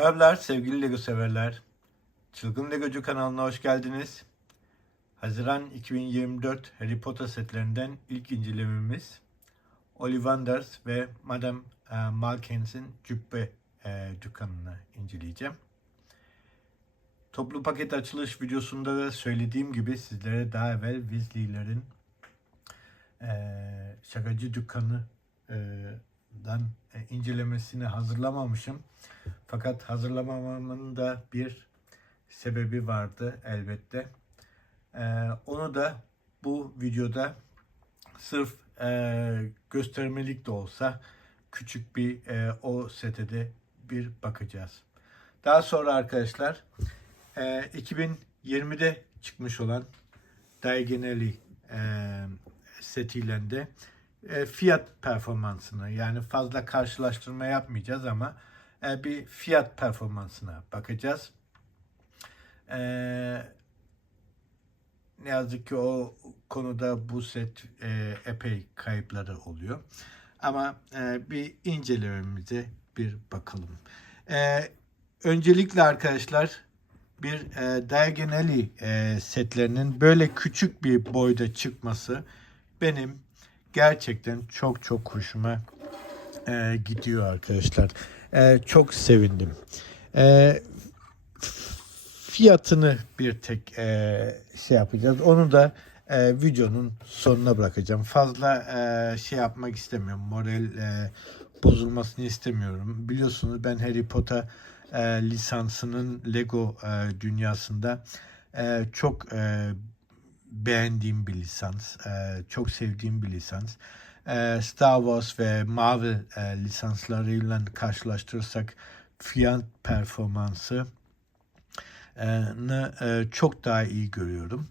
Merhabalar sevgili Lego severler. Çılgın Legocu kanalına hoş geldiniz. Haziran 2024 Harry Potter setlerinden ilk incelememiz Ollivanders ve Madame e, Malkins'in cübbe e, dükkanını inceleyeceğim. Toplu paket açılış videosunda da söylediğim gibi sizlere daha evvel Weasley'lerin e, şakacı dükkanı dan e, incelemesini hazırlamamışım. Fakat hazırlamamamın da bir sebebi vardı elbette. Ee, onu da bu videoda sırf e, göstermelik de olsa küçük bir e, o sete de bir bakacağız. Daha sonra arkadaşlar e, 2020'de çıkmış olan Diagonally e, setiyle de e, fiyat performansını yani fazla karşılaştırma yapmayacağız ama e, bir fiyat performansına bakacağız. E, ne yazık ki o konuda bu set e, epey kayıpları oluyor. Ama e, bir incelememize bir bakalım. E, öncelikle arkadaşlar bir e, Diagonally e, setlerinin böyle küçük bir boyda çıkması benim gerçekten çok çok hoşuma e, gidiyor arkadaşlar. E, çok sevindim. E, fiyatını bir tek e, şey yapacağız. Onu da e, videonun sonuna bırakacağım. Fazla e, şey yapmak istemiyorum. Moral e, bozulmasını istemiyorum. Biliyorsunuz ben Harry Potter e, lisansının Lego e, dünyasında e, çok e, beğendiğim bir lisans. E, çok sevdiğim bir lisans. E, Star Wars ve Marvel e, lisanslarıyla karşılaştırırsak fiyat performansı e, çok daha iyi görüyorum.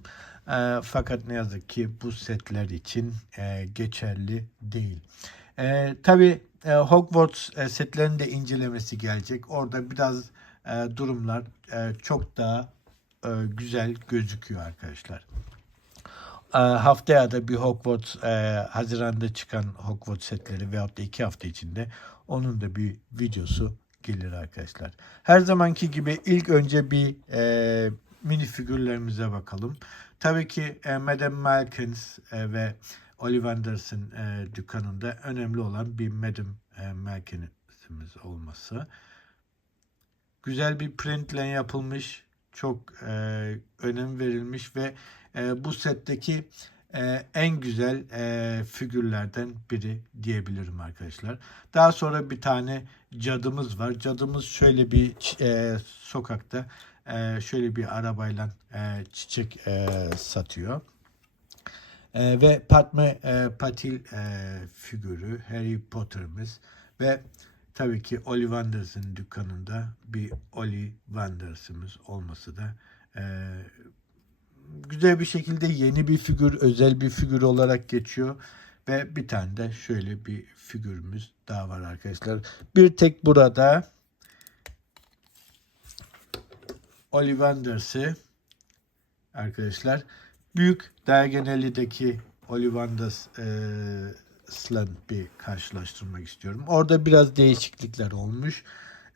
E, fakat ne yazık ki bu setler için e, geçerli değil. E, Tabi e, Hogwarts e, setlerinin de incelemesi gelecek. Orada biraz e, durumlar e, çok daha e, güzel gözüküyor arkadaşlar. E, haftaya da bir Hogwarts e, Haziran'da çıkan Hogwarts setleri veyahut da iki hafta içinde onun da bir videosu gelir arkadaşlar. Her zamanki gibi ilk önce bir e, mini figürlerimize bakalım. Tabii ki e, Madame Malkins e, ve Ollivanders'ın e, dükkanında önemli olan bir Madame e, Malkins'imiz olması. Güzel bir printle yapılmış, çok e, önem verilmiş ve e, bu setteki e, en güzel e, figürlerden biri diyebilirim arkadaşlar. Daha sonra bir tane cadımız var. Cadımız şöyle bir e, sokakta e, şöyle bir arabayla e, çiçek e, satıyor. E, ve Padme e, Patil e, figürü Harry Potter'ımız ve tabii ki Ollivanders'ın dükkanında bir Ollivanders'ımız olması da e, güzel bir şekilde yeni bir figür, özel bir figür olarak geçiyor. Ve bir tane de şöyle bir figürümüz daha var arkadaşlar. Bir tek burada Ollivanders'ı arkadaşlar büyük Diagonally'deki Ollivanders'la bir karşılaştırmak istiyorum. Orada biraz değişiklikler olmuş.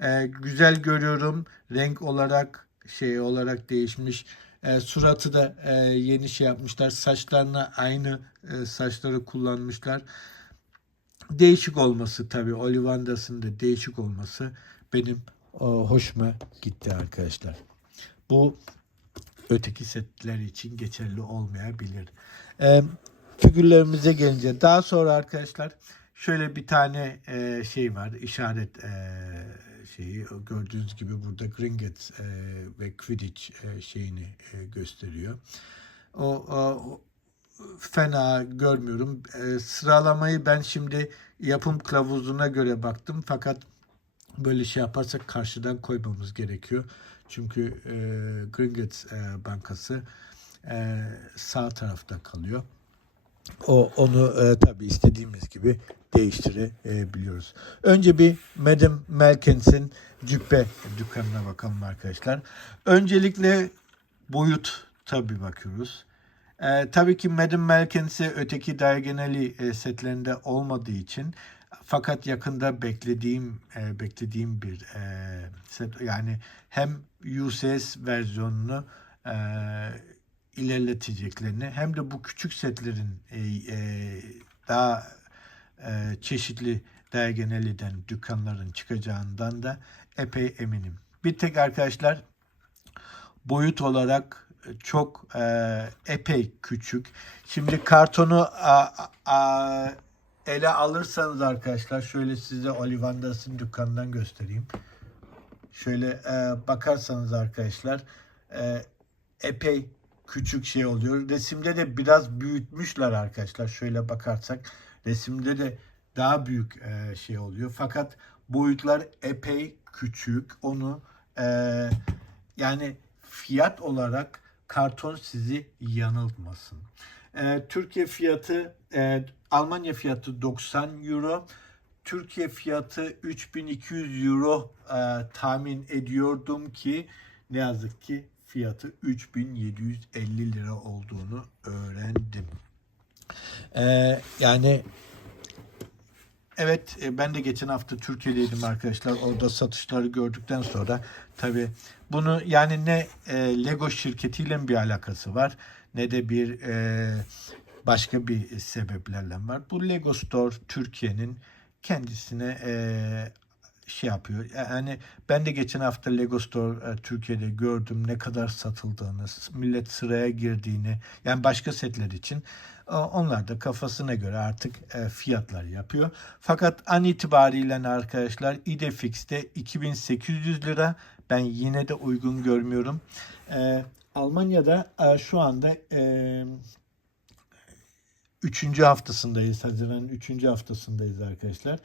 Ee, güzel görüyorum. Renk olarak şey olarak değişmiş. E, suratı da e, yeni şey yapmışlar. Saçlarına aynı e, saçları kullanmışlar. Değişik olması tabii. Ollivandas'ın da değişik olması benim o, hoşuma gitti arkadaşlar. Bu öteki setler için geçerli olmayabilir. E, figürlerimize gelince daha sonra arkadaşlar şöyle bir tane e, şey var işaret e, şeyi gördüğünüz gibi burada Gringotts e, ve Quidditch e, şeyini e, gösteriyor. O, o fena görmüyorum. E, sıralamayı ben şimdi yapım kılavuzuna göre baktım fakat böyle şey yaparsak karşıdan koymamız gerekiyor. Çünkü e, Gringotts e, Bankası e, sağ tarafta kalıyor. O onu e, tabii istediğimiz gibi değiştirebiliyoruz. Önce bir Madame Malkins'in cübbe dükkanına bakalım arkadaşlar. Öncelikle boyut tabii bakıyoruz. E, tabii ki Madame Malkins'e öteki Diagonally e, setlerinde olmadığı için Fakat yakında beklediğim e, beklediğim bir e, set yani hem UCS versiyonunu e, ilerleteceklerini hem de bu küçük setlerin e, e, daha e, çeşitli dergeneliden dükkanların çıkacağından da epey eminim. Bir tek arkadaşlar boyut olarak çok e, epey küçük. Şimdi kartonu a, a, ele alırsanız arkadaşlar şöyle size Olivandas'ın dükkanından göstereyim. Şöyle e, bakarsanız arkadaşlar e, epey küçük şey oluyor. Resimde de biraz büyütmüşler arkadaşlar. Şöyle bakarsak resimde de daha büyük e, şey oluyor. Fakat boyutlar epey küçük. Onu e, yani fiyat olarak karton sizi yanıltmasın. E, Türkiye fiyatı e, Almanya fiyatı 90 euro. Türkiye fiyatı 3200 euro e, tahmin ediyordum ki ne yazık ki fiyatı 3750 lira olduğunu öğrendim. E, yani Evet e, ben de geçen hafta Türkiye'deydim arkadaşlar. Orada satışları gördükten sonra tabii bunu yani ne e, Lego şirketiyle bir alakası var ne de bir e, başka bir sebeplerle var. Bu Lego Store Türkiye'nin kendisine e, şey yapıyor. Yani ben de geçen hafta Lego Store e, Türkiye'de gördüm ne kadar satıldığını, millet sıraya girdiğini. Yani başka setler için onlar da kafasına göre artık e, fiyatlar yapıyor. Fakat an itibariyle arkadaşlar Idefix'te 2800 lira. Ben yine de uygun görmüyorum. E, Almanya'da şu anda üçüncü haftasındayız. Haziran'ın üçüncü haftasındayız arkadaşlar.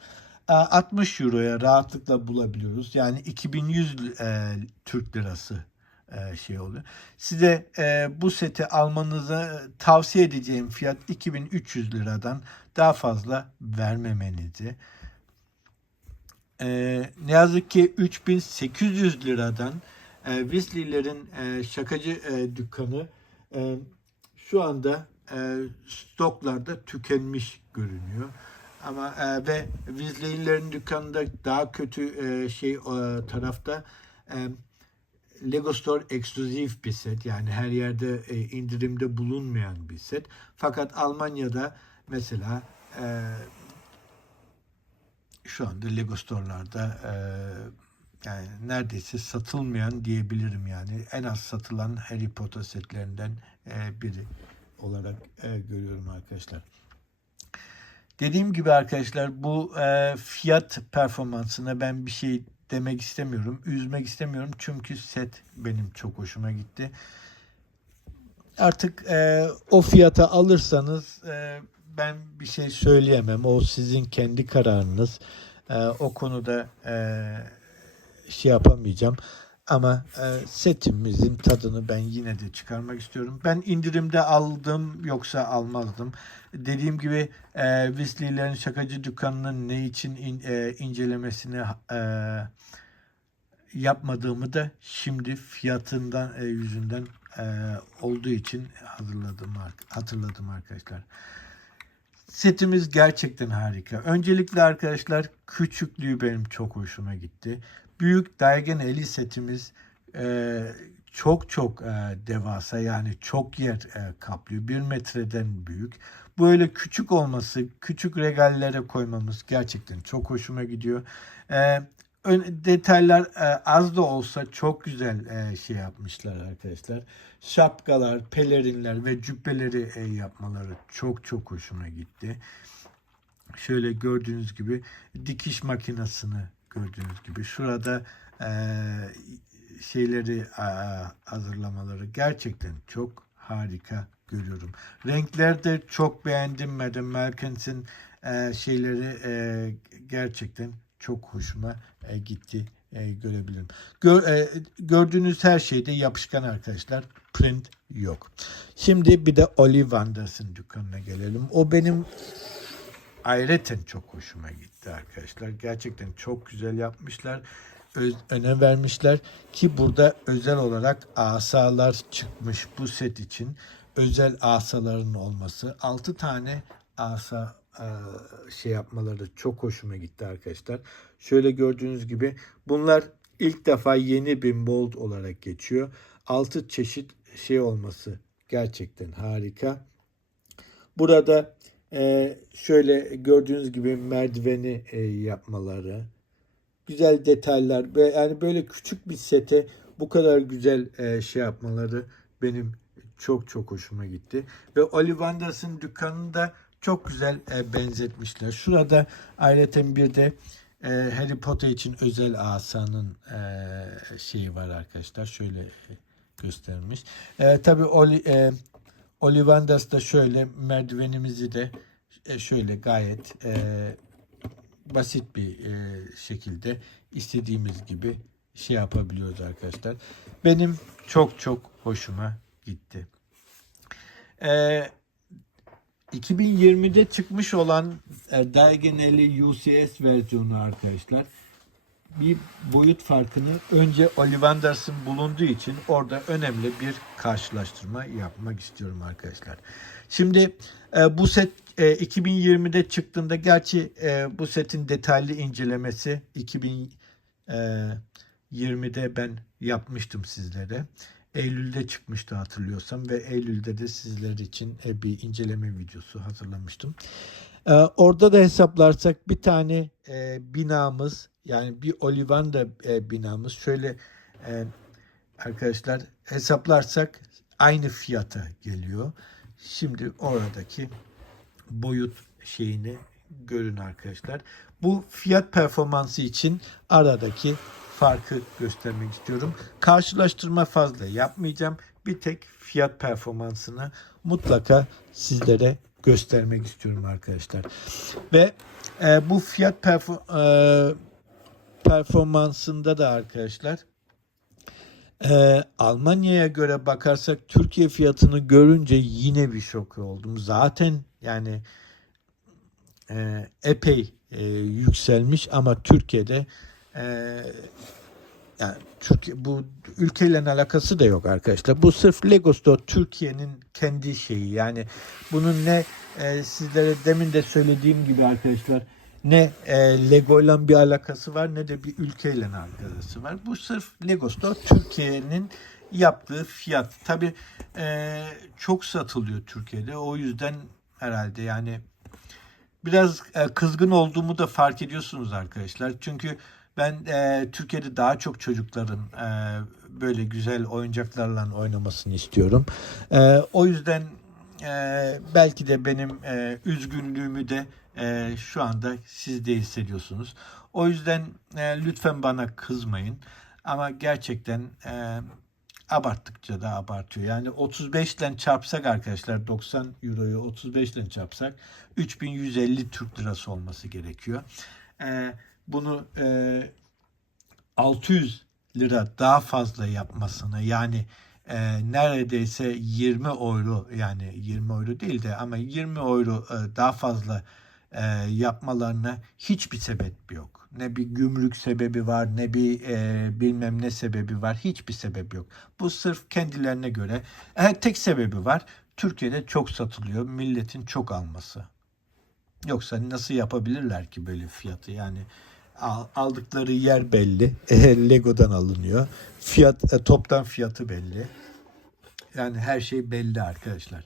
E, 60 euroya rahatlıkla bulabiliyoruz. Yani 2100 e, Türk lirası e, şey oluyor. Size e, bu seti almanızı tavsiye edeceğim fiyat 2300 liradan daha fazla vermemenizi. E, ne yazık ki 3800 liradan e, Weasley'lerin e, şakacı e, dükkanı e, şu anda e, stoklarda tükenmiş görünüyor. Ama e, ve Weasley'lerin dükkanında daha kötü e, şey e, tarafta e, Lego Store ekskluzif bir set yani her yerde e, indirimde bulunmayan bir set. Fakat Almanya'da mesela e, şu anda Lego Store'larda e, yani neredeyse satılmayan diyebilirim yani en az satılan Harry Potter setlerinden e, biri olarak e, görüyorum arkadaşlar. Dediğim gibi arkadaşlar bu e, fiyat performansına ben bir şey demek istemiyorum. Üzmek istemiyorum çünkü set benim çok hoşuma gitti. Artık e, o fiyata alırsanız e, ben bir şey söyleyemem. O sizin kendi kararınız. E, o konuda e, şey yapamayacağım. Ama e, setimizin tadını ben yine de çıkarmak istiyorum. Ben indirimde aldım yoksa almazdım. Dediğim gibi e, Weasley'lerin şakacı dükkanının ne için in, e, incelemesini e, yapmadığımı da şimdi fiyatından e, yüzünden e, olduğu için hazırladım hatırladım arkadaşlar. Setimiz gerçekten harika. Öncelikle arkadaşlar küçüklüğü benim çok hoşuma gitti. Büyük Daigen Eli setimiz e, çok çok e, devasa yani çok yer e, kaplıyor. Bir metreden büyük. Böyle küçük olması, küçük regallere koymamız gerçekten çok hoşuma gidiyor. E, detaylar e, az da olsa çok güzel e, şey yapmışlar arkadaşlar. Şapkalar, pelerinler ve cübbeleri e, yapmaları çok çok hoşuma gitti. Şöyle gördüğünüz gibi dikiş makinesini gördüğünüz gibi şurada şeyleri hazırlamaları gerçekten çok harika görüyorum. Renkler de çok beğendim Madam Malkins'in şeyleri gerçekten çok hoşuma e, gitti e, görebilirim. Gör, e, gördüğünüz her şeyde yapışkan arkadaşlar. Print yok. Şimdi bir de Olive Anderson dükkanına gelelim. O benim ayrıca çok hoşuma gitti arkadaşlar. Gerçekten çok güzel yapmışlar. Öz, önem vermişler ki burada özel olarak asalar çıkmış bu set için. Özel asaların olması. 6 tane asa e, şey yapmaları çok hoşuma gitti arkadaşlar. Şöyle gördüğünüz gibi bunlar ilk defa yeni bir mold olarak geçiyor. 6 çeşit şey olması gerçekten harika. Burada e, şöyle gördüğünüz gibi merdiveni e, yapmaları, güzel detaylar ve yani böyle küçük bir sete bu kadar güzel e, şey yapmaları benim çok çok hoşuma gitti. Ve Ollivandas'ın dükkanını da çok güzel e, benzetmişler. Şurada ayrıca bir de e, Harry Potter için özel asanın e, şeyi var arkadaşlar. Şöyle göstermiş. E, tabii Oli, e, Ollivandas da şöyle merdivenimizi de e, şöyle gayet e, basit bir e, şekilde istediğimiz gibi şey yapabiliyoruz arkadaşlar. Benim çok çok hoşuma gitti. E, 2020'de çıkmış olan e, Diagonally UCS versiyonu arkadaşlar bir boyut farkını önce Ollivanders'ın bulunduğu için orada önemli bir karşılaştırma yapmak istiyorum arkadaşlar. Şimdi e, bu set e, 2020'de çıktığında gerçi e, bu setin detaylı incelemesi 2020'de ben yapmıştım sizlere. Eylül'de çıkmıştı hatırlıyorsam ve Eylül'de de sizler için e, bir inceleme videosu hazırlamıştım. E, orada da hesaplarsak bir tane e, binamız yani bir Olivanda e, binamız şöyle e, arkadaşlar hesaplarsak aynı fiyata geliyor. Şimdi oradaki boyut şeyini görün arkadaşlar. Bu fiyat performansı için aradaki farkı göstermek istiyorum. Karşılaştırma fazla yapmayacağım. Bir tek fiyat performansını mutlaka sizlere göstermek istiyorum arkadaşlar. Ve e, bu fiyat perfor- e, performansında da arkadaşlar e, Almanya'ya göre bakarsak Türkiye fiyatını görünce yine bir şok oldum. Zaten yani e, epey e, yükselmiş ama Türkiye'de e, yani Türkiye bu ülkeyle alakası da yok arkadaşlar. Bu sırf Lego Store Türkiye'nin kendi şeyi. Yani bunun ne e, sizlere demin de söylediğim gibi arkadaşlar ne e, Lego ile bir alakası var ne de bir ülkeyle alakası var. Bu sırf Lego Store Türkiye'nin yaptığı fiyat. Tabi e, çok satılıyor Türkiye'de. O yüzden herhalde yani biraz e, kızgın olduğumu da fark ediyorsunuz arkadaşlar. Çünkü ben e, Türkiye'de daha çok çocukların e, böyle güzel oyuncaklarla oynamasını istiyorum. E, o yüzden e, belki de benim e, üzgünlüğümü de e, şu anda siz de hissediyorsunuz. O yüzden e, lütfen bana kızmayın. Ama gerçekten e, abarttıkça da abartıyor. Yani 35 ile çarpsak arkadaşlar 90 euroyu 35 ile çarpsak 3150 Türk lirası olması gerekiyor. E, bunu e, 600 lira daha fazla yapmasını yani e, neredeyse 20 euro yani 20 euro değil de ama 20 euro e, daha fazla e, yapmalarına hiçbir sebep yok. Ne bir gümrük sebebi var ne bir e, bilmem ne sebebi var hiçbir sebep yok. Bu sırf kendilerine göre e, tek sebebi var Türkiye'de çok satılıyor milletin çok alması. Yoksa nasıl yapabilirler ki böyle fiyatı yani aldıkları yer belli. E, Lego'dan alınıyor. Fiyat e, toptan fiyatı belli. Yani her şey belli arkadaşlar.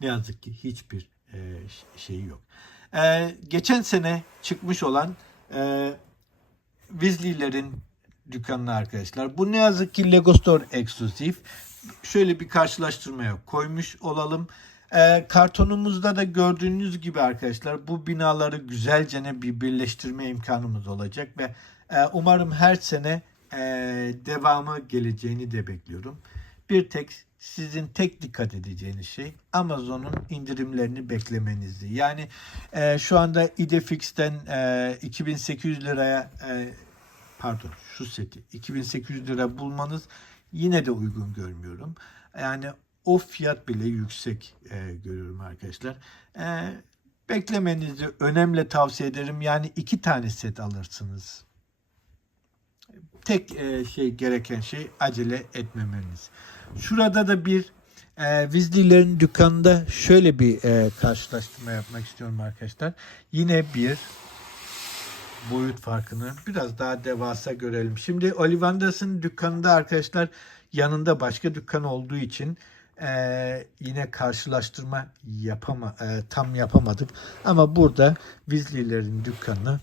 Ne yazık ki hiçbir e, şeyi yok. E, geçen sene çıkmış olan e, Weasley'lerin arkadaşlar. Bu ne yazık ki Lego Store eksklusif. Şöyle bir karşılaştırmaya koymuş olalım. E, kartonumuzda da gördüğünüz gibi arkadaşlar bu binaları güzelce bir birleştirme imkanımız olacak ve e, umarım her sene e, devamı geleceğini de bekliyorum. Bir tek sizin tek dikkat edeceğiniz şey Amazon'un indirimlerini beklemenizdi. Yani e, şu anda Idefix'ten e, 2800 liraya e, pardon şu seti 2800 lira bulmanız yine de uygun görmüyorum. Yani o fiyat bile yüksek e, görüyorum arkadaşlar. E, beklemenizi önemli tavsiye ederim. Yani iki tane set alırsınız. Tek e, şey gereken şey acele etmemeniz. Şurada da bir E, Weasley'lerin dükkanında şöyle bir e, karşılaştırma yapmak istiyorum arkadaşlar. Yine bir boyut farkını biraz daha devasa görelim. Şimdi Ollivanders''ın dükkanında arkadaşlar yanında başka dükkan olduğu için e, yine karşılaştırma yapama, e, tam yapamadık. Ama burada Weasley'lerin dükkanı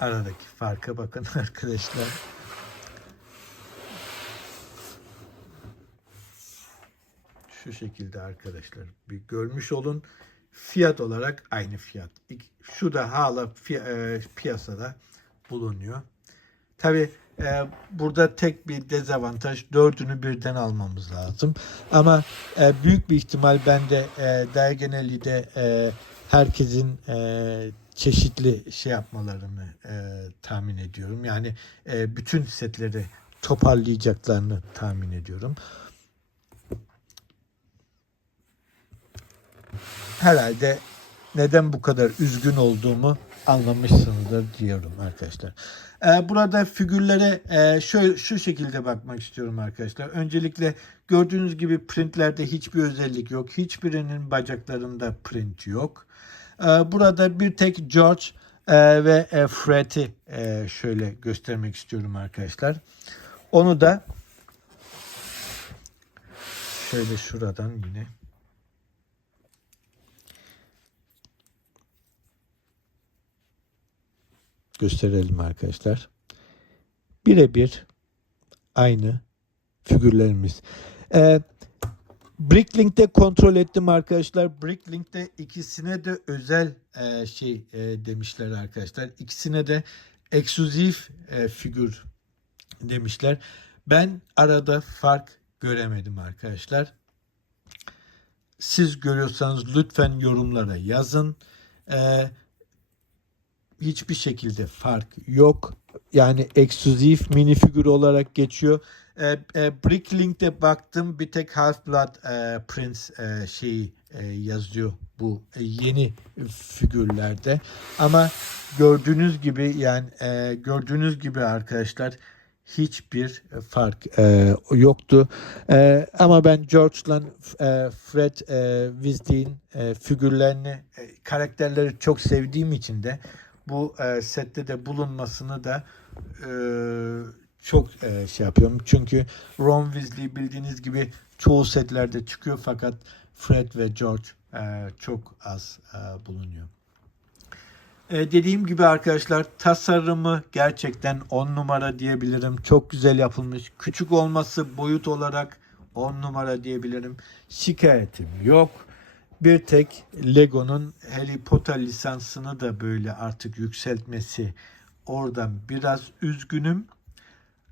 aradaki farka bakın arkadaşlar. Şu şekilde arkadaşlar bir görmüş olun. Fiyat olarak aynı fiyat. Şu da hala e, piyasada bulunuyor. Tabi burada tek bir dezavantaj dördünü birden almamız lazım. Ama e, büyük bir ihtimal ben de e, Alley'de e, herkesin e, çeşitli şey yapmalarını e, tahmin ediyorum. Yani e, bütün setleri toparlayacaklarını tahmin ediyorum. Herhalde neden bu kadar üzgün olduğumu anlamışsınızdır diyorum arkadaşlar. Ee, burada figürlere e, şöyle şu şekilde bakmak istiyorum arkadaşlar. Öncelikle gördüğünüz gibi printlerde hiçbir özellik yok. Hiçbirinin bacaklarında print yok. Ee, burada bir tek George e, ve e, Fred'i e, şöyle göstermek istiyorum arkadaşlar. Onu da şöyle şuradan yine gösterelim arkadaşlar. Birebir aynı figürlerimiz. Ee, Bricklink'te kontrol ettim arkadaşlar. Bricklink'te ikisine de özel e, şey e, demişler arkadaşlar. İkisine de ekskluzif e, figür demişler. Ben arada fark göremedim arkadaşlar. Siz görüyorsanız lütfen yorumlara yazın. Ee, hiçbir şekilde fark yok. Yani ekskluzif mini figür olarak geçiyor. E, e, Bricklink'te baktım bir tek Half-Blood e, Prince e, şeyi e, yazıyor bu e, yeni figürlerde. Ama gördüğünüz gibi yani e, gördüğünüz gibi arkadaşlar hiçbir fark e, yoktu. E, ama ben George'la e, Fred e, Weasley'in e, figürlerini, e, karakterleri çok sevdiğim için de bu e, sette de bulunmasını da e, çok e, şey yapıyorum. Çünkü Ron Weasley bildiğiniz gibi çoğu setlerde çıkıyor fakat Fred ve George e, çok az e, bulunuyor. E, dediğim gibi arkadaşlar tasarımı gerçekten 10 numara diyebilirim. Çok güzel yapılmış. Küçük olması boyut olarak 10 numara diyebilirim. Şikayetim yok. Bir tek Lego'nun Harry Potter lisansını da böyle artık yükseltmesi oradan biraz üzgünüm.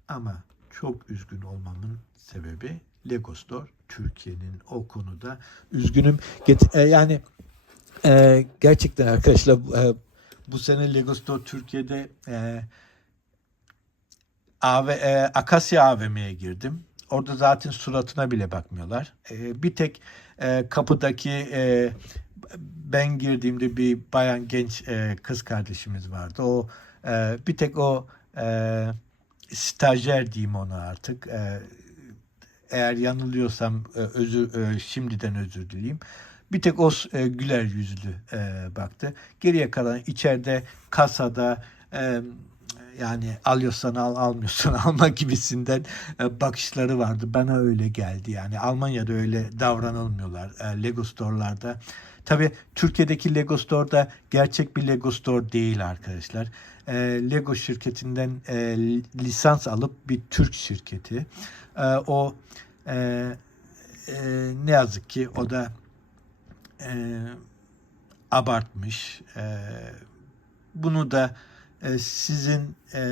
Ama çok üzgün olmamın sebebi Lego Store Türkiye'nin o konuda üzgünüm. E, yani e, gerçekten arkadaşlar e, bu sene Lego Store Türkiye'de AV, Akasya AVM'ye girdim. Orada zaten suratına bile bakmıyorlar. E, bir tek e, kapıdaki e, ben girdiğimde bir bayan genç e, kız kardeşimiz vardı. O e, bir tek o e, stajyer diyeyim ona artık. E, eğer yanılıyorsam e, özür e, şimdiden özür dileyim. Bir tek o e, güler yüzlü e, baktı. Geriye kalan içeride kasada e, yani alıyorsan al almıyorsan alma gibisinden e, bakışları vardı. Bana öyle geldi yani. Almanya'da öyle davranılmıyorlar e, Lego Store'larda. Tabi Türkiye'deki Lego Store'da gerçek bir Lego Store değil arkadaşlar. E, Lego şirketinden lisans alıp bir Türk şirketi. O ne yazık ki o da abartmış. Bunu da e, sizin e,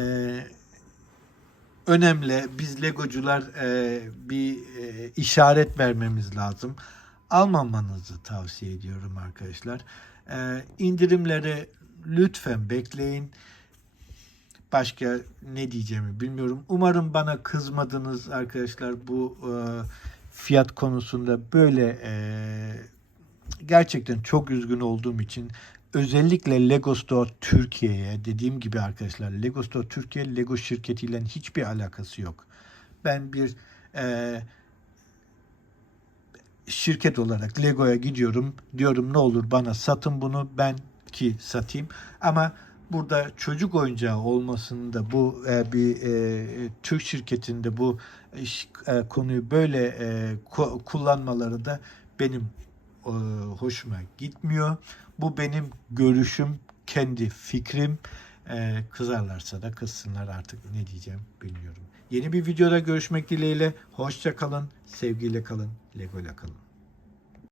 önemli biz legocular e, bir e, işaret vermemiz lazım. Almamanızı tavsiye ediyorum arkadaşlar. E, indirimleri lütfen bekleyin. Başka ne diyeceğimi bilmiyorum. Umarım bana kızmadınız arkadaşlar bu e, fiyat konusunda böyle e, gerçekten çok üzgün olduğum için özellikle Lego Store Türkiye'ye dediğim gibi arkadaşlar Lego Store Türkiye Lego şirketiyle hiçbir alakası yok. Ben bir e, şirket olarak Lego'ya gidiyorum. Diyorum ne olur bana satın bunu ben ki satayım. Ama burada çocuk oyuncağı olmasında bu e, bir e, Türk şirketinde bu iş- e, konuyu böyle e, ku- kullanmaları da benim e, hoşuma gitmiyor. Bu benim görüşüm, kendi fikrim. E, kızarlarsa da kızsınlar artık ne diyeceğim bilmiyorum. Yeni bir videoda görüşmek dileğiyle. Hoşça kalın, sevgiyle kalın, Lego ile kalın.